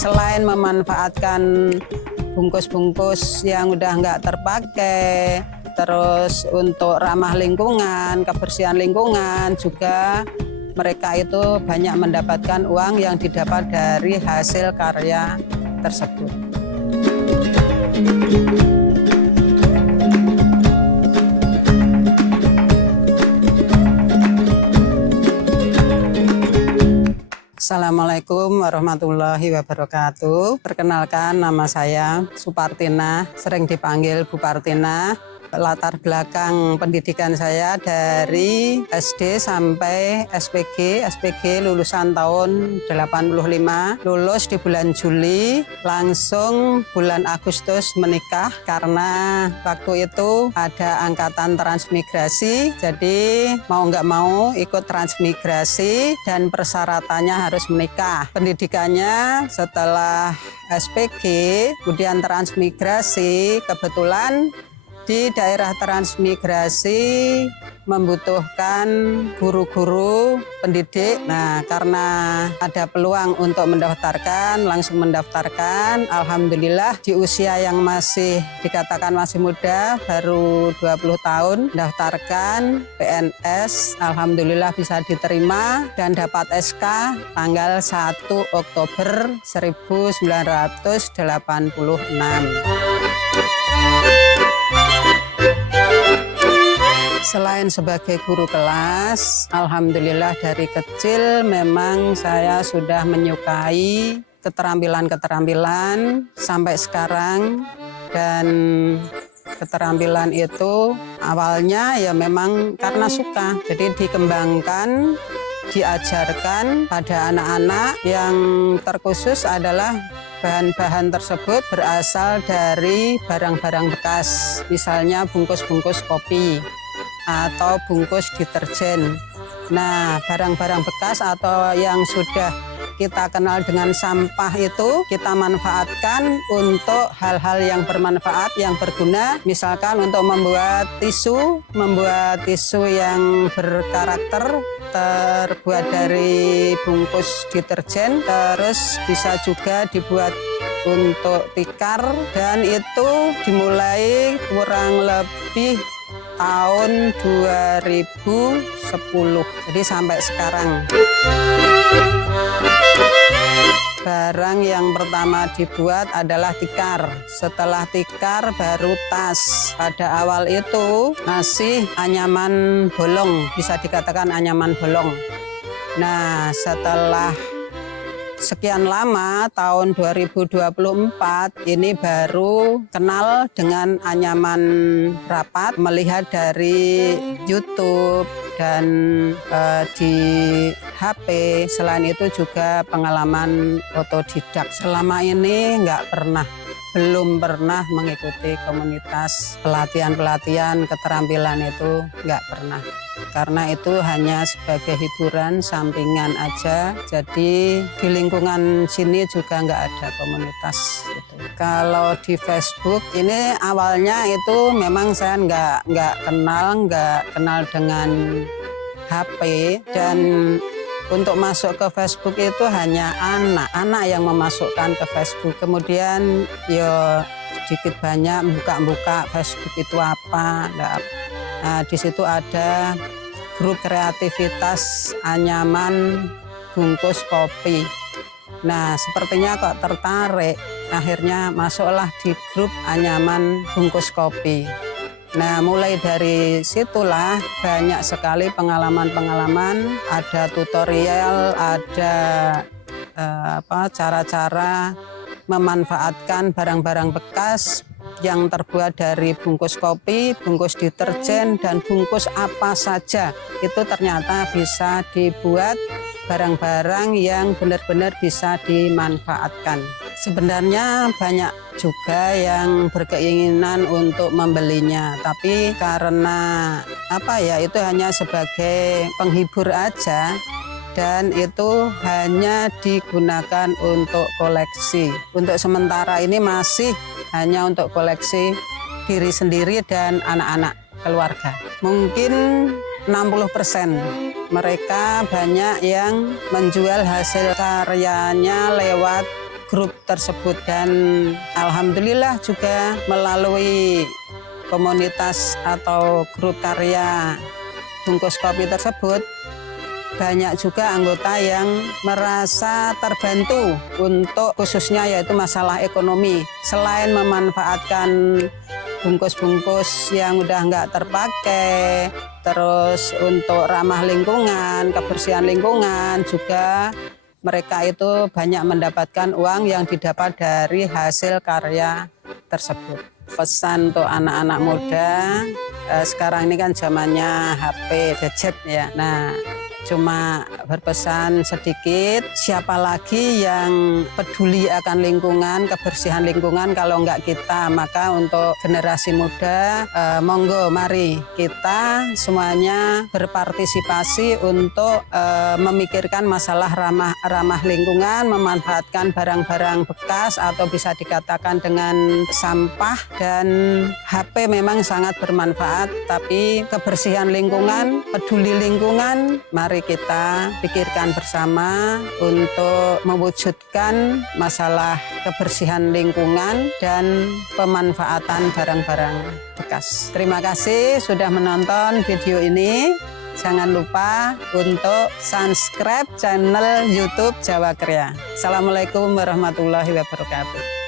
Selain memanfaatkan bungkus-bungkus yang udah nggak terpakai, terus untuk ramah lingkungan, kebersihan lingkungan, juga mereka itu banyak mendapatkan uang yang didapat dari hasil karya tersebut. Assalamualaikum warahmatullahi wabarakatuh. Perkenalkan, nama saya Supartina, sering dipanggil Bu Partina. Latar belakang pendidikan saya dari SD sampai SPG lulusan tahun 85, lulus di bulan Juli, langsung bulan Agustus menikah karena waktu itu ada angkatan transmigrasi, jadi mau nggak mau ikut transmigrasi dan persyaratannya harus menikah. Pendidikannya setelah SPG, kemudian transmigrasi, kebetulan di daerah transmigrasi membutuhkan guru-guru pendidik. Nah, karena ada peluang untuk mendaftarkan, langsung mendaftarkan. Alhamdulillah di usia yang masih dikatakan masih muda, baru 20 tahun, mendaftarkan PNS. Alhamdulillah bisa diterima dan dapat SK tanggal 1 Oktober 1986. Selain sebagai guru kelas, alhamdulillah dari kecil memang saya sudah menyukai keterampilan-keterampilan sampai sekarang, dan keterampilan itu awalnya ya memang karena suka, jadi dikembangkan, diajarkan pada anak-anak. Yang terkhusus adalah bahan-bahan tersebut berasal dari barang-barang bekas, misalnya bungkus-bungkus kopi atau bungkus deterjen. Nah, barang-barang bekas atau yang sudah kita kenal dengan sampah itu kita manfaatkan untuk hal-hal yang bermanfaat, yang berguna. Misalkan untuk membuat tisu yang berkarakter terbuat dari bungkus deterjen, terus bisa juga dibuat untuk tikar, dan itu dimulai kurang lebih tahun 2010, jadi sampai sekarang. Barang yang pertama dibuat adalah tikar. Setelah tikar baru tas. Pada awal itu masih anyaman bolong, bisa dikatakan anyaman bolong. Nah, setelah sekian lama, tahun 2024 ini baru kenal dengan anyaman rapat, melihat dari YouTube dan di HP. Selain itu juga pengalaman otodidak. Selama ini belum pernah mengikuti komunitas pelatihan keterampilan, itu nggak pernah. Karena itu hanya sebagai hiburan sampingan aja. Jadi di lingkungan sini juga nggak ada komunitas gitu. Kalau di Facebook ini awalnya itu memang saya nggak kenal dengan HP, dan untuk masuk ke Facebook itu hanya anak yang memasukkan ke Facebook. Kemudian ya sedikit banyak buka Facebook itu apa. Nah, di situ ada grup kreativitas anyaman bungkus kopi. Nah, sepertinya kok tertarik, akhirnya masuklah di grup anyaman bungkus kopi. Nah, mulai dari situlah banyak sekali pengalaman-pengalaman, ada tutorial, ada cara-cara memanfaatkan barang-barang bekas yang terbuat dari bungkus kopi, bungkus deterjen, dan bungkus apa saja. Itu ternyata bisa dibuat barang-barang yang benar-benar bisa dimanfaatkan. Sebenarnya banyak juga yang berkeinginan untuk membelinya, tapi karena itu hanya sebagai penghibur aja, dan itu hanya digunakan untuk koleksi. Untuk sementara ini masih hanya untuk koleksi diri sendiri dan anak-anak keluarga. Mungkin 60% mereka banyak yang menjual hasil karyanya lewat grup tersebut. Dan alhamdulillah juga melalui komunitas atau grup karya bungkus kopi tersebut, banyak juga anggota yang merasa terbantu untuk khususnya yaitu masalah ekonomi. Selain memanfaatkan bungkus-bungkus yang udah nggak terpakai, terus untuk ramah lingkungan, kebersihan lingkungan, juga mereka itu banyak mendapatkan uang yang didapat dari hasil karya tersebut. Pesan untuk anak-anak muda, sekarang ini kan zamannya HP, gadget ya. Nah, cuma berpesan sedikit, siapa lagi yang peduli akan lingkungan, kebersihan lingkungan kalau enggak kita. Maka untuk generasi muda, monggo mari kita semuanya berpartisipasi untuk memikirkan masalah ramah lingkungan, memanfaatkan barang-barang bekas atau bisa dikatakan dengan sampah. Dan HP memang sangat bermanfaat, tapi kebersihan lingkungan, peduli lingkungan, mari kita pikirkan bersama untuk mewujudkan masalah kebersihan lingkungan dan pemanfaatan barang-barang bekas. Terima kasih sudah menonton video ini. Jangan lupa untuk subscribe channel YouTube Jawa Krea. Assalamualaikum warahmatullahi wabarakatuh.